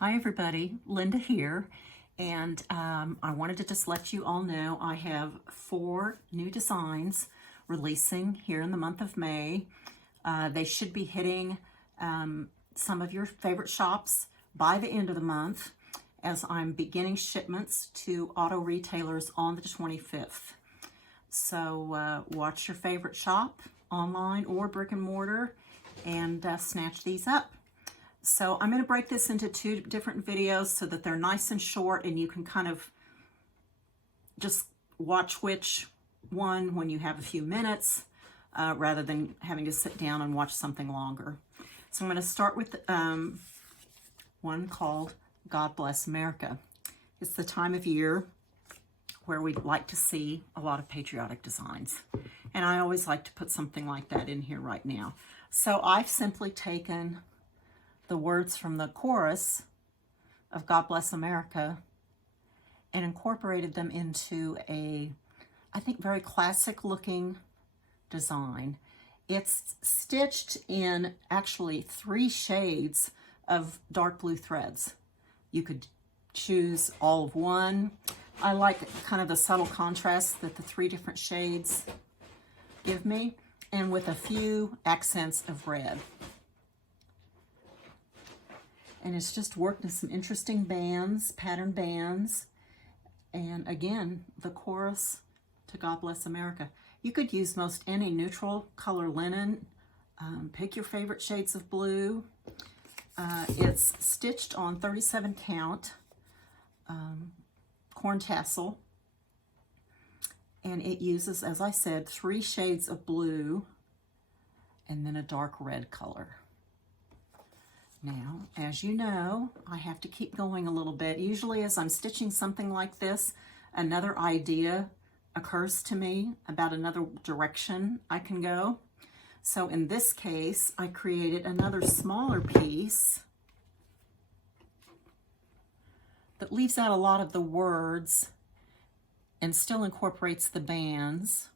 Hi everybody, Linda here, and I wanted to just let you all know I have 4 new designs releasing here in the month of May. They should be hitting some of your favorite shops by the end of the month, as I'm beginning shipments to auto retailers on the 25th. So watch your favorite shop, online or brick and mortar, and snatch these up. So I'm going to break this into 2 different videos so that they're nice and short and you can kind of just watch which one when you have a few minutes rather than having to sit down and watch something longer. So I'm going to start with one called God Bless America. It's the time of year where we'd like to see a lot of patriotic designs. And I always like to put something like that in here right now. So I've simply taken the words from the chorus of God Bless America and incorporated them into a, I think, very classic looking design. It's stitched in actually 3 shades of dark blue threads. You could choose all of one. I like kind of the subtle contrast that the 3 different shades give me, and with a few accents of red. And it's just worked in some interesting bands, pattern bands. And again, the chorus to God Bless America. You could use most any neutral color linen. Pick your favorite shades of blue. It's stitched on 37 count corn tassel. And it uses, as I said, 3 shades of blue and then a dark red color. Now, as you know, I have to keep going a little bit. Usually as I'm stitching something like this, another idea occurs to me about another direction I can go. So in this case, I created another smaller piece that leaves out a lot of the words and still incorporates the bands.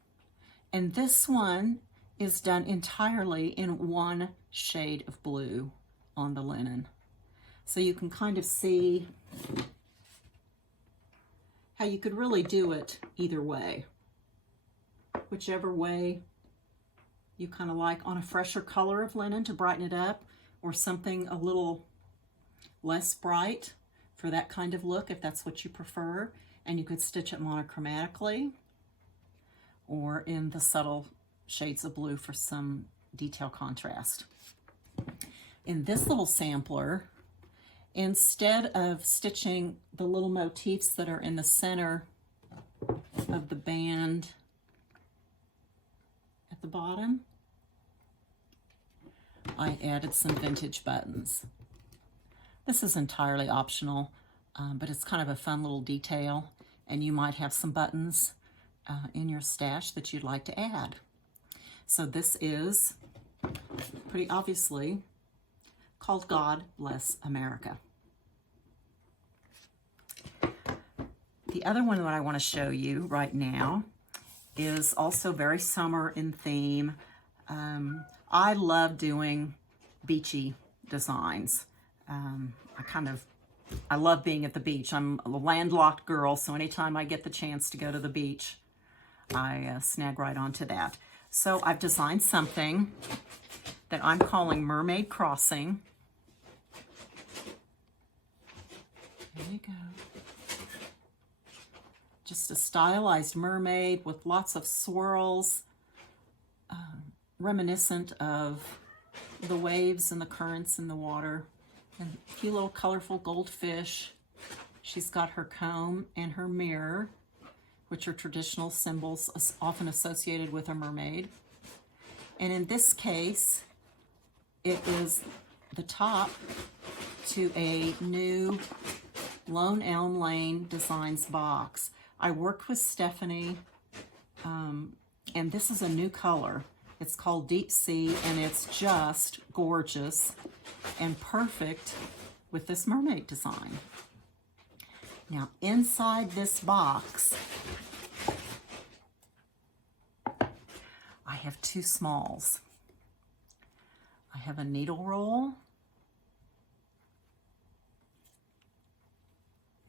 And this one is done entirely in 1 shade of blue on the linen. So you can kind of see how you could really do it either way. Whichever way you kind of like, on a fresher color of linen to brighten it up, or something a little less bright for that kind of look if that's what you prefer. And you could stitch it monochromatically or in the subtle shades of blue for some detail contrast. In this little sampler, instead of stitching the little motifs that are in the center of the band at the bottom, I added some vintage buttons. This is entirely optional, but it's kind of a fun little detail, and you might have some buttons in your stash that you'd like to add. So this is pretty obviously called God Bless America. The other one that I want to show you right now is also very summer in theme. I love doing beachy designs. I love being at the beach. I'm a landlocked girl, so anytime I get the chance to go to the beach, I snag right onto that. So I've designed something that I'm calling Mermaid Crossing. There you go. Just a stylized mermaid with lots of swirls, reminiscent of the waves and the currents in the water, and a few little colorful goldfish. She's got her comb and her mirror, which are traditional symbols often associated with a mermaid. And in this case, it is the top to a new Lone Elm Lane Designs box. I worked with Stephanie, and this is a new color. It's called Deep Sea, and it's just gorgeous and perfect with this mermaid design. Now, inside this box, I have 2 smalls. I have a needle roll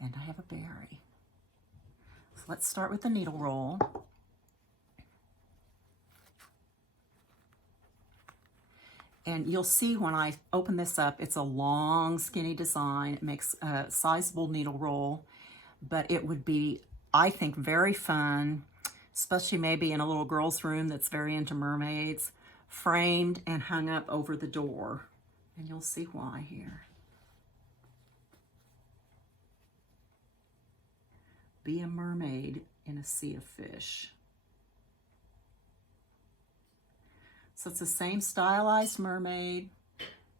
and I have a berry. So let's start with the needle roll. And you'll see when I open this up, it's a long, skinny design. It makes a sizable needle roll, but it would be, I think, very fun, especially maybe in a little girl's room that's very into mermaids, framed and hung up over the door. And you'll see why here. Be a mermaid in a sea of fish. So it's the same stylized mermaid,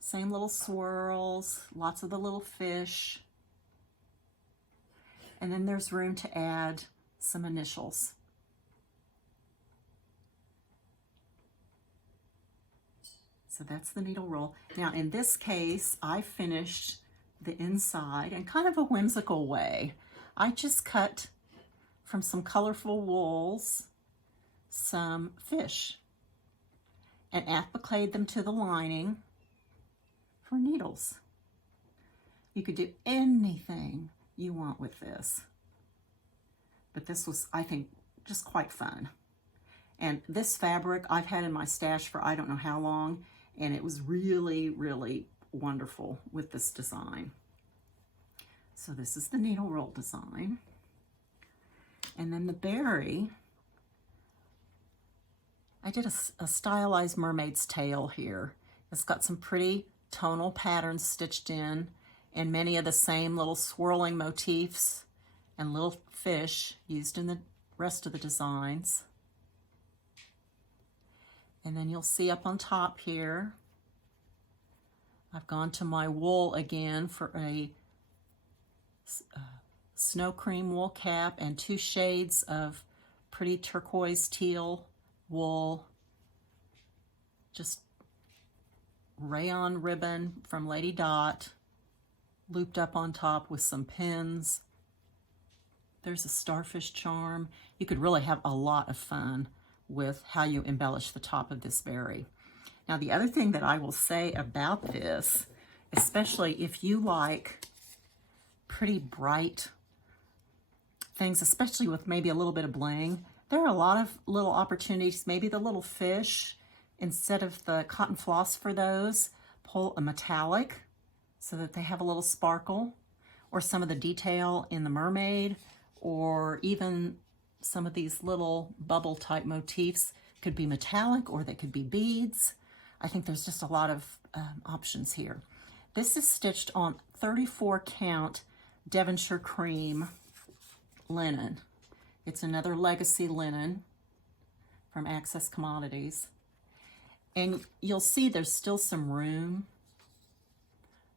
same little swirls, lots of the little fish. And then there's room to add some initials. So that's the needle roll. Now in this case, I finished the inside in kind of a whimsical way. I just cut from some colorful wools some fish and appliqued them to the lining for needles. You could do anything you want with this, but this was, I think, just quite fun. And this fabric I've had in my stash for I don't know how long, and it was really, really wonderful with this design. So this is the needle roll design. And then the berry, I did a stylized mermaid's tail here. It's got some pretty tonal patterns stitched in and many of the same little swirling motifs and little fish used in the rest of the designs. And then you'll see up on top here, I've gone to my wool again for a snow cream wool cap and 2 shades of pretty turquoise teal wool, just rayon ribbon from Lady Dot, looped up on top with some pins. There's a starfish charm. You could really have a lot of fun with how you embellish the top of this berry. Now the other thing that I will say about this, especially if you like pretty bright things, especially with maybe a little bit of bling, there are a lot of little opportunities. Maybe the little fish, instead of the cotton floss for those, pull a metallic so that they have a little sparkle, or some of the detail in the mermaid, or even some of these little bubble type motifs could be metallic or they could be beads. I think there's just a lot of options here. This is stitched on 34 count Devonshire cream linen. It's another legacy linen from Access Commodities. And you'll see there's still some room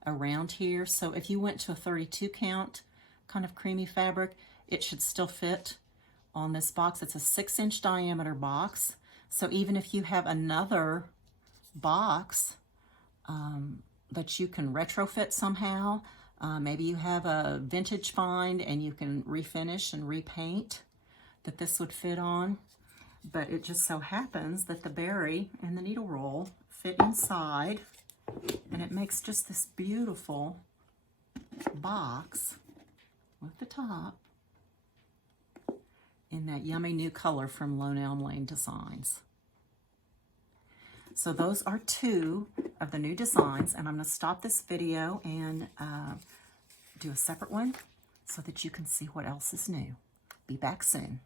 around here. So if you went to a 32 count kind of creamy fabric, it should still fit on this box. It's a 6-inch diameter box. So even if you have another box that you can retrofit somehow, maybe you have a vintage find and you can refinish and repaint, that this would fit on. But it just so happens that the berry and the needle roll fit inside, and it makes just this beautiful box with the top in that yummy new color from Lone Elm Lane Designs. So those are 2 of the new designs, and I'm going to stop this video and do a separate one so that you can see what else is new. Be back soon.